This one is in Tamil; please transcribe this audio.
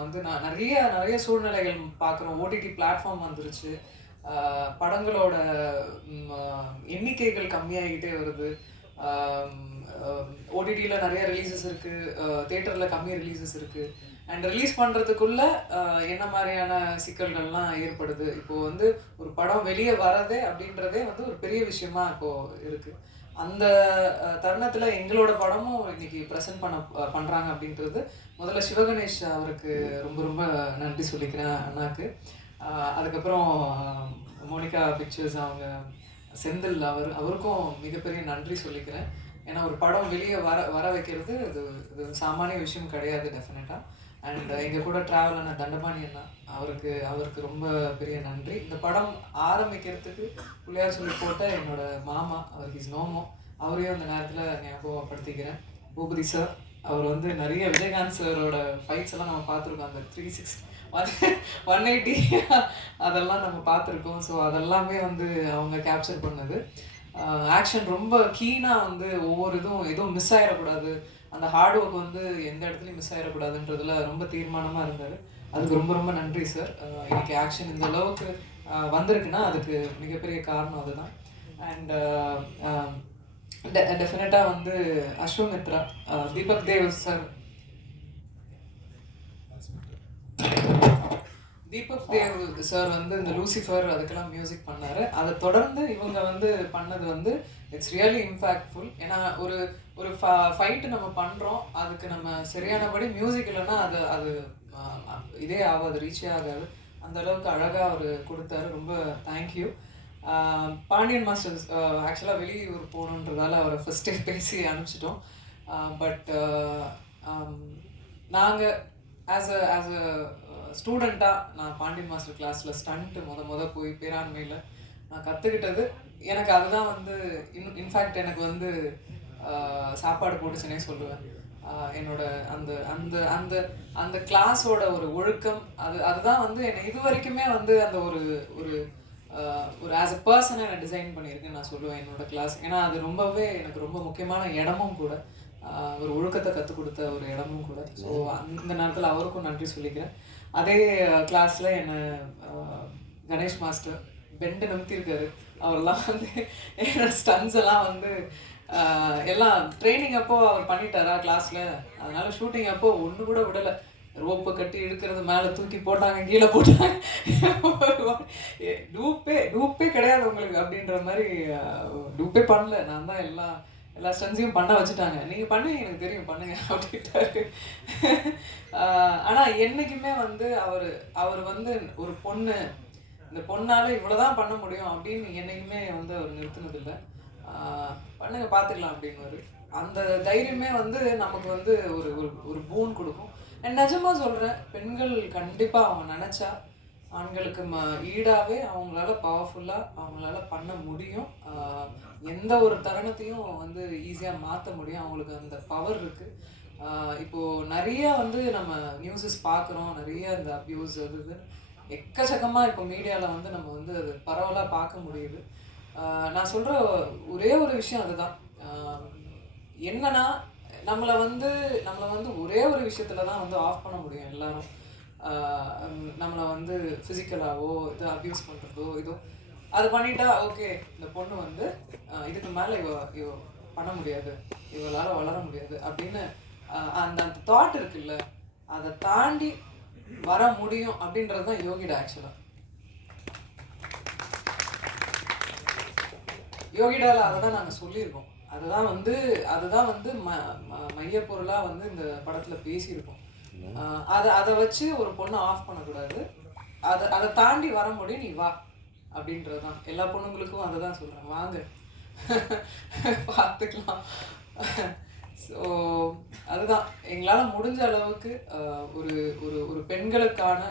வந்து நான் நிறைய சூழ்நிலைகள் பார்க்குறோம். ஓடிடி பிளாட்ஃபார்ம் வந்துருச்சு. படங்களோட எண்ணிக்கைகள் கம்மியாகிட்டே வருது. ஆம், ஓடிடில நிறைய ரிலீசஸ் இருக்கு. தியேட்டர்ல கம்மி ரிலீசஸ் இருக்கு. அண்ட் ரிலீஸ் பண்றதுக்குள்ள என்ன மாதிரியான சிக்கல்கள்லாம் ஏற்படுது. இப்போ வந்து ஒரு படம் வெளிய வரதே அப்படின்றதே வந்து ஒரு பெரிய விஷயமா இப்போ இருக்கு. அந்த தருணத்துல எங்களோட படமும் இன்னைக்கு பிரசன்ட் பண்றாங்க அப்படின்றது முதல்ல சிவகணேஷ் அவருக்கு ரொம்ப ரொம்ப நன்றி சொல்லிக்கிறேன் அண்ணாக்கு. அதுக்கப்புறம் மோனிகா பிக்சர்ஸ் அவங்க செந்தில் அவருக்கும் மிகப்பெரிய நன்றி சொல்லிக்கிறேன். ஏன்னா ஒரு படம் வெளியே வர வர வைக்கிறது இது இது சாமானிய விஷயம் கிடையாது டெஃபினட்டாக. அண்ட் எங்கள் கூட ட்ராவல் ஆன தண்டபாணி அண்ணா அவருக்கு ரொம்ப பெரிய நன்றி. இந்த படம் ஆரம்பிக்கிறதுக்கு பிள்ளையார் சொல்லி போட்ட என்னோட மாமா அவர் இஸ் நோமோ அவரையும் அந்த நேரத்தில் ஞாபகப்படுத்திக்கிறேன். பூபதி சார் அவர் வந்து நிறைய விஜயகாந்த் சாரோட ஃபைட்ஸ் எல்லாம் நம்ம பார்த்துருக்கோம். அந்த 360 180 அதெல்லாம் நம்ம பார்த்துருக்கோம். ஸோ அதெல்லாமே வந்து அவங்க கேப்சர் பண்ணது. ஆக்ஷன் ரொம்ப கீனாக வந்து ஒவ்வொரு எதுவும் மிஸ் ஆகிடக்கூடாது. அந்த ஹார்ட் ஒர்க் வந்து எந்த இடத்துலையும் மிஸ் ஆகிடக்கூடாதுன்றதுல ரொம்ப தீர்மானமாக இருந்தார். அதுக்கு ரொம்ப ரொம்ப நன்றி சார். இன்னைக்கு ஆக்ஷன் இந்த அளவுக்கு வந்திருக்குன்னா அதுக்கு மிகப்பெரிய காரணம் அதுதான். அண்ட் டெஃபினட்டாக வந்து அஸ்வமித்ரா, தீபக் தேவ் சார், தீபக் தேவ் சார் வந்து இந்த லூசிஃபர் அதுக்கெல்லாம் மியூசிக் பண்ணாரு. அதை தொடர்ந்து இவங்க வந்து பண்ணது வந்து இட்ஸ் ரியலி இம்பாக்ட்ஃபுல். ஏன்னா ஒரு ஒரு ஃபைட்டு நம்ம பண்ணுறோம், அதுக்கு நம்ம சரியானபடி மியூசிக் இல்லைன்னா அது அது இதே ஆகாது, ரீச்சே ஆகாது. அந்த அளவுக்கு அழகாக அவர் கொடுத்தாரு. ரொம்ப தேங்க்யூ. பாண்டியன் மாஸ்டர்ஸ் ஆக்சுவலாக வெளியூர் போகணுன்றதால அவரை ஃபஸ்ட்டே பேசி அனுப்பிச்சிட்டோம். பட் நாங்கள் ஆஸ் அ ஸ்டூடெண்ட்டாக நான் பாண்டியன் மாஸ்டர் கிளாஸில் ஸ்டண்ட்டு போய் பேராண்மையில் நான் கற்றுக்கிட்டது. எனக்கு அதுதான் வந்து இன்ஃபேக்ட் எனக்கு வந்து சாப்பாடு போட்டுச்சுன்னே சொல்லுவேன். என்னோட அந்த அந்த அந்த அந்த கிளாஸோட ஒரு ஒழுக்கம் அதுதான் வந்து என்னை இது வரைக்குமே வந்து அந்த ஒரு ஒரு ஒரு ஆஸ் அ பர்சனை நான் டிசைன் பண்ணியிருக்கேன்னு நான் சொல்லுவேன் என்னோட கிளாஸ். ஏன்னா அது ரொம்பவே எனக்கு ரொம்ப முக்கியமான இடமும் கூட, ஒரு ஒழுக்கத்தை கற்றுக் கொடுத்த ஒரு இடமும் கூட. ஸோ அந்த நேரத்தில் அவருக்கும் நன்றி சொல்லிக்கிறேன். அதே கிளாஸில் என்னை கணேஷ் மாஸ்டர் பெண்டு நிறுத்தியிருக்காரு. அவரெல்லாம் வந்து என்னோட ஸ்டன்ஸ் எல்லாம் வந்து எல்லாம் ட்ரைனிங் அப்போ அவர் பண்ணிட்டாரா கிளாஸில். அதனால ஷூட்டிங் அப்போ ஒன்று கூட விடலை. ரோப்பை கட்டி இழுக்கிறது, மேலே தூக்கி போட்டாங்க, கீழே போட்டாங்க. டூப்பே கிடையாது உங்களுக்கு அப்படின்ற மாதிரி. டூப்பே பண்ணல, நான் தான் எல்லா ஸ்டன்ஸையும் பண்ண வச்சுட்டாங்க. நீங்கள் பண்ணுங்க, எனக்கு தெரியும், பண்ணுங்க அப்படின்ட்டாரு. ஆனால் என்றைக்குமே வந்து அவர் வந்து ஒரு பொண்ணு, இந்த பொண்ணால் இவ்வளோதான் பண்ண முடியும் அப்படின்னு என்றைக்குமே வந்து அவர் நிறுத்தினதில்லை. பண்ணுங்க பார்த்துக்கலாம் அப்படின்னு. அந்த தைரியமே வந்து நமக்கு வந்து ஒரு ஒரு பூன் கொடுக்கும். நிஜமாக சொல்கிறேன், பெண்கள் கண்டிப்பாக அவங்க நினச்சா ஆண்களுக்கு ஈடாகவே அவங்களால பவர்ஃபுல்லாக அவங்களால பண்ண முடியும். எந்த ஒரு தருணத்தையும் வந்து ஈஸியாக மாற்ற முடியும். அவங்களுக்கு அந்த பவர் இருக்குது. இப்போது நிறைய வந்து நம்ம நியூஸஸ் பார்க்குறோம், நிறைய அந்த அப்யூஸ் அது எக்கச்சக்கமாக இப்போ மீடியாவில் வந்து நம்ம வந்து அது பரவலாக பார்க்க முடியுது. நான் சொல்கிற ஒரே ஒரு விஷயம் அதுதான். என்னன்னா நம்மளை வந்து ஒரே ஒரு விஷயத்தில் தான் வந்து ஆஃப் பண்ண முடியும் எல்லாரும். நம்மளை வந்து ஃபிசிக்கலாகவோ இது அப்யூஸ் பண்ணுறதோ இதோ அது பண்ணிட்டா ஓகே, இந்த பொண்ணு வந்து இதுக்கு மேலே இவ பண்ண முடியாது, இவளால் வளர முடியாது அப்படின்னு அந்த அந்த தாட் இருக்குல்ல, அதை தாண்டி வர முடியும் அப்படின்றது தான் யோகிடா. ஆக்சுவலாக யோகிடாவில் அதை தான் நாங்கள் சொல்லியிருக்கோம். அதுதான் வந்து மையப்பொருளாக வந்து இந்த படத்தில் பேசியிருக்கோம். அதை வச்சு ஒரு பொண்ணை ஆஃப் பண்ணக்கூடாது, அதை தாண்டி வர முடியும், நீ வா அப்படின்றது தான். எல்லா பொண்ணுங்களுக்கும் அதை தான் சொல்கிறேன், வாங்க பார்த்துக்கலாம். ஸோ அதுதான் எங்களால் முடிஞ்ச அளவுக்கு ஒரு ஒரு ஒரு பெண்களுக்கான